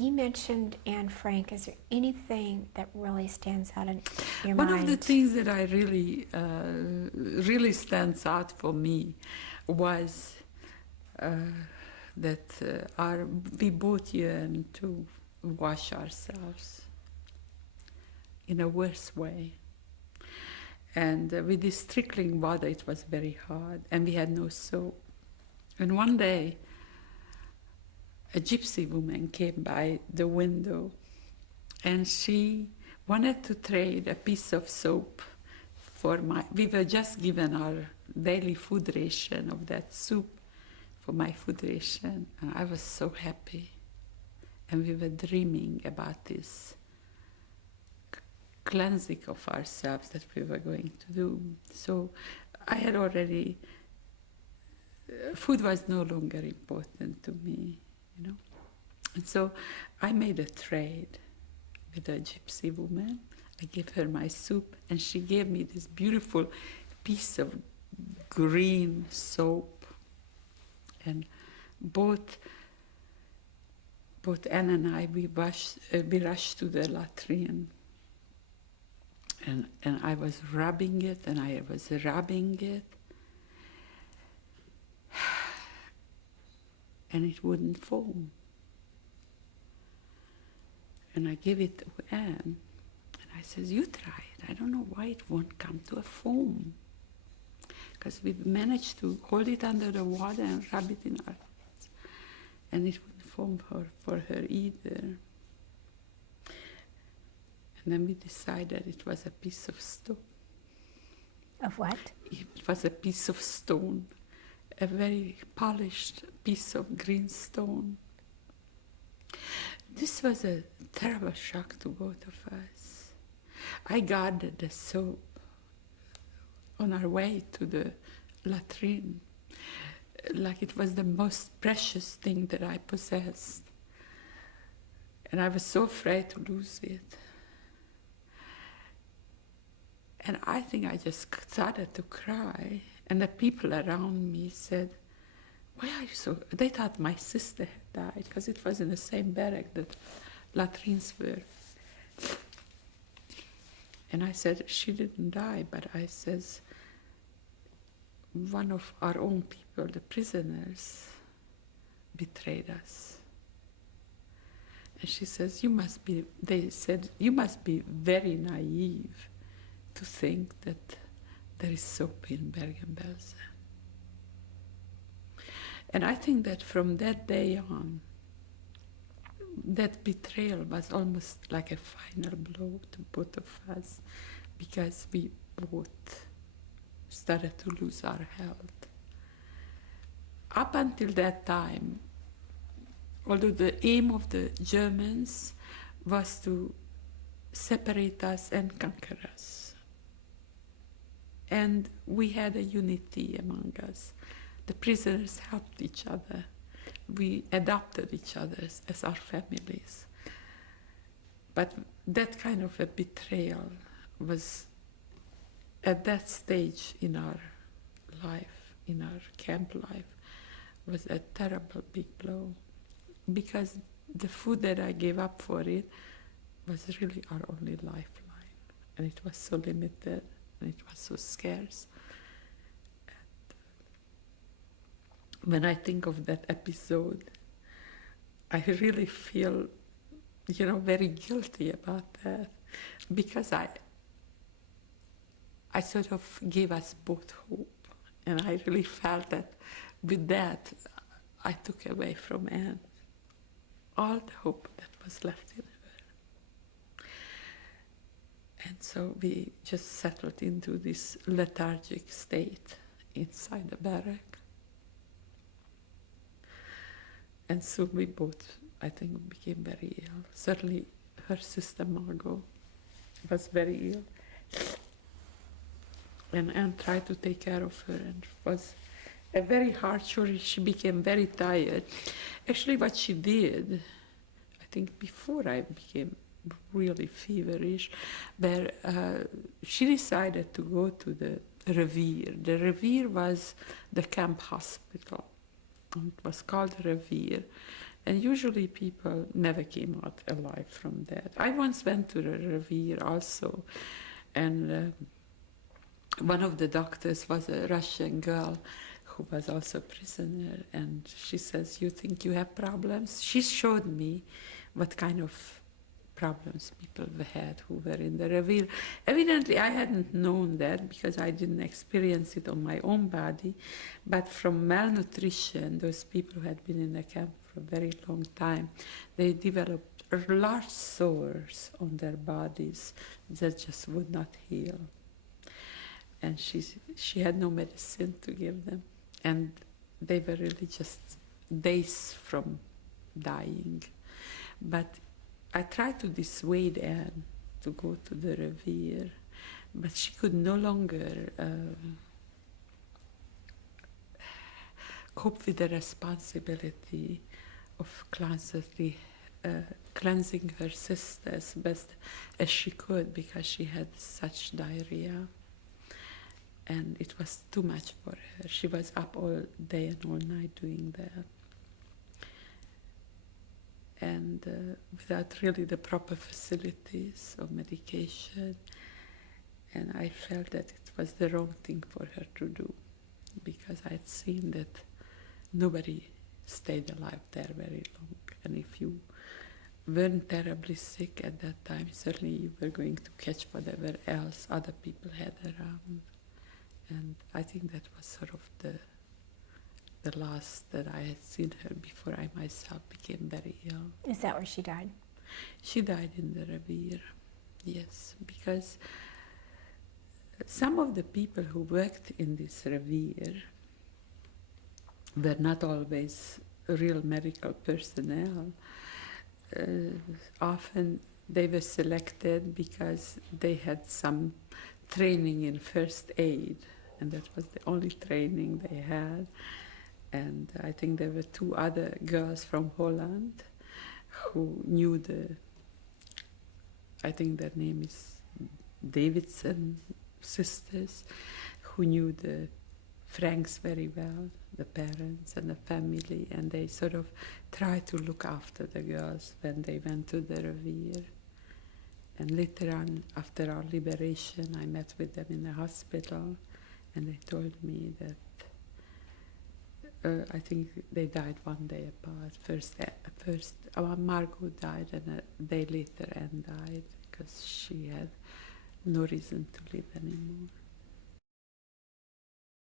you mentioned Anne Frank. Is there anything that really stands out in your One mind? of the things that I really stands out for me was that we both yearn to wash ourselves in a worse way. And with this trickling water, it was very hard, and we had no soap. And one day, a gypsy woman came by the window, and she wanted to trade a piece of soap for we were just given our daily food ration of that soup for my food ration, and I was so happy. And we were dreaming about this cleansing of ourselves that we were going to do. So I had already, food was no longer important to me, you know. And so I made a trade with a gypsy woman. I gave her my soup, and she gave me this beautiful piece of green soap. And both Anne and I, we rushed to the latrine. And I was rubbing it, and I was rubbing it. And it wouldn't foam. And I gave it to Anne, and I says, you try it. I don't know why it won't come to a foam. Because we managed to hold it under the water and rub it in our hands. And it wouldn't foam for her either. And then we decided it was a piece of stone. Of what? It was a piece of stone, a very polished piece of green stone. This was a terrible shock to both of us. I guarded the soap on our way to the latrine, like it was the most precious thing that I possessed. And I was so afraid to lose it. And I think I just started to cry. And the people around me said, why are you so... They thought my sister had died, because it was in the same barrack that latrines were. And I said, she didn't die, but I says, one of our own people, the prisoners, betrayed us. And she says, they said, you must be very naive to think that there is soap in Bergen-Belsen. And I think that from that day on, that betrayal was almost like a final blow to both of us, because we both started to lose our health. Up until that time, although the aim of the Germans was to separate us and conquer us, and we had a unity among us. The prisoners helped each other. We adopted each other as our families. But that kind of a betrayal was, at that stage in our life, in our camp life, was a terrible big blow. Because the food that I gave up for it was really our only lifeline. And it was so limited, and it was so scarce. When I think of that episode, I really feel, very guilty about that, because I sort of gave us both hope, and I really felt that with that, I took away from Anne all the hope that was left in her. And so we just settled into this lethargic state inside the barrack. And soon we both, I think, became very ill. Certainly her sister Margot was very ill. And Anne tried to take care of her, and it was a very hard chore. She became very tired. Actually, what she did, I think before I became really feverish, where she decided to go to the Revier. The Revier was the camp hospital. It was called Revier. And usually people never came out alive from that. I once went to the Revere also, and one of the doctors was a Russian girl who was also a prisoner, and she says, "You think you have problems?" She showed me what kind of problems people had who were in the Revere. Evidently, I hadn't known that because I didn't experience it on my own body, but from malnutrition, those people who had been in the camp for a very long time, they developed large sores on their bodies that just would not heal. And she had no medicine to give them, and they were really just days from dying. But I tried to dissuade Anne to go to the Revere, but she could no longer cope with the responsibility of constantly cleansing her sister as best as she could because she had such diarrhea. And it was too much for her. She was up all day and all night doing that. And without really the proper facilities of medication. And I felt that it was the wrong thing for her to do, because I had seen that nobody stayed alive there very long. And if you weren't terribly sick at that time, certainly you were going to catch whatever else other people had around. And I think that was sort of the last that I had seen her before I myself became very ill. Is that where she died? She died in the Revere, yes, because some of the people who worked in this Revere were not always real medical personnel. Often they were selected because they had some training in first aid, and that was the only training they had. And I think there were two other girls from Holland who knew I think their name is Davidson sisters, who knew the Franks very well, the parents and the family, and they sort of tried to look after the girls when they went to the Revere. And later on, after our liberation, I met with them in the hospital, and they told me that I think they died one day apart. First, Margot died, and a day later Anne died because she had no reason to live anymore.